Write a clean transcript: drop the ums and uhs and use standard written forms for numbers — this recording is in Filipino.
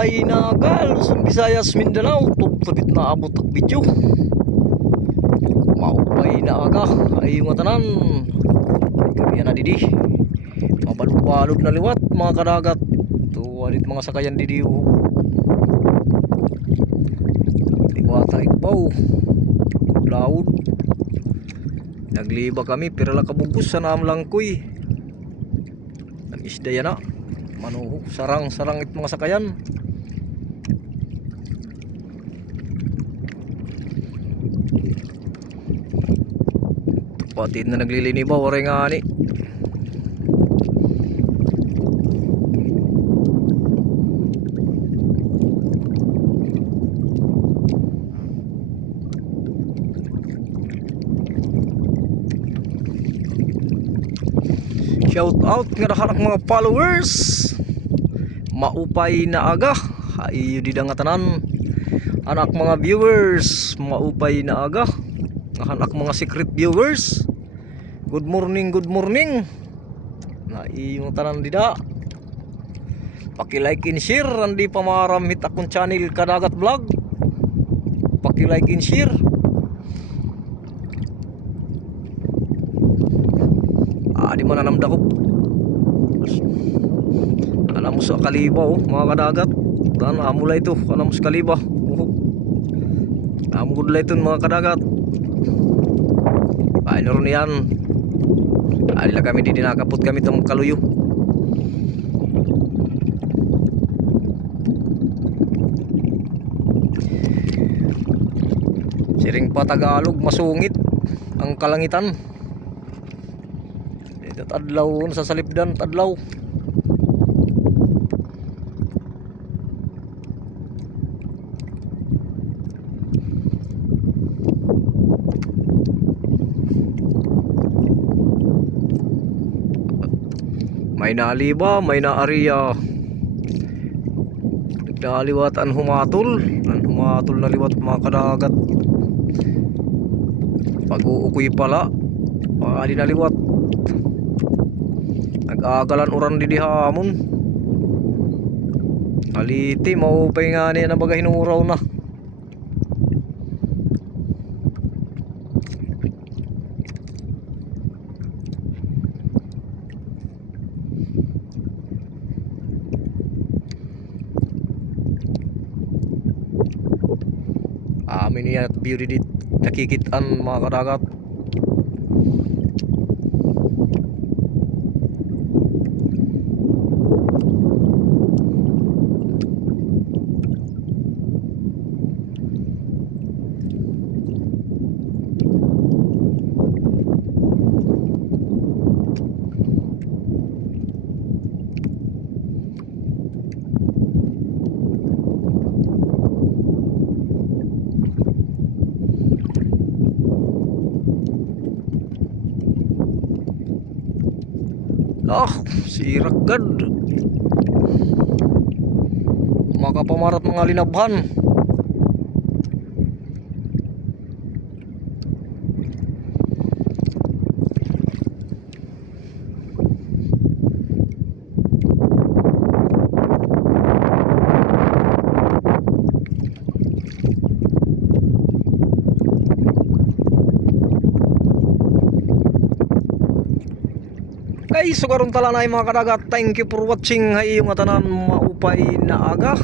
maupay na aga Luzon, Visayas, Mindanao. Tubit na abot ak video. Maupay na aga ay yung tanan. Kaya na didi. Mabalog-balog na liwat mga kadagat. Tuwalit mga sakayan didi. Liwata ikbaw. Laud. Nagliba kami pero la kabugos sa namlangkoy. Ang isda yan na. Manuho, sarang-sarang it mga sakayan. Patid na naglilinibaw, oray nga ni. Shout out nga dahanak mga followers. Maupay na aga ay di nga tanan. Anak mga viewers, maupay na aga. Anak mga secret viewers. Good morning, good morning. Na yung tanan dida. Paki-like and share andi pa maramit akong channel Kadagat Vlog. Paki-like and share. Di man namdakop. Alam mo sa kaliba mga kadagat. Dan amulay ito, alam mo sa kaliba. Amugudlay ito mga kadagat. Paano rin yan. Alila kami di nakapot kami itong kaluyo. Siring pa Tagalog, masungit ang kalangitan. Dito tadlaw sa salipdan, tadlaw. May naaliba, may naariya. Nagdaliwat ang humatol na liwat mga kadagat. Pag-uukoy pala, di naliwat. Nag-agalan uran di hamon. Aliti, maupay nga niya na baga hinuraw na. Amin niya at beauty dit nakikitaan mga kadagat. Sirak gad. Makapamarat mga linabhan. Kay sugarong talanay mga kadagat. Thank you for watching. Hay yung atanan maupay na aga.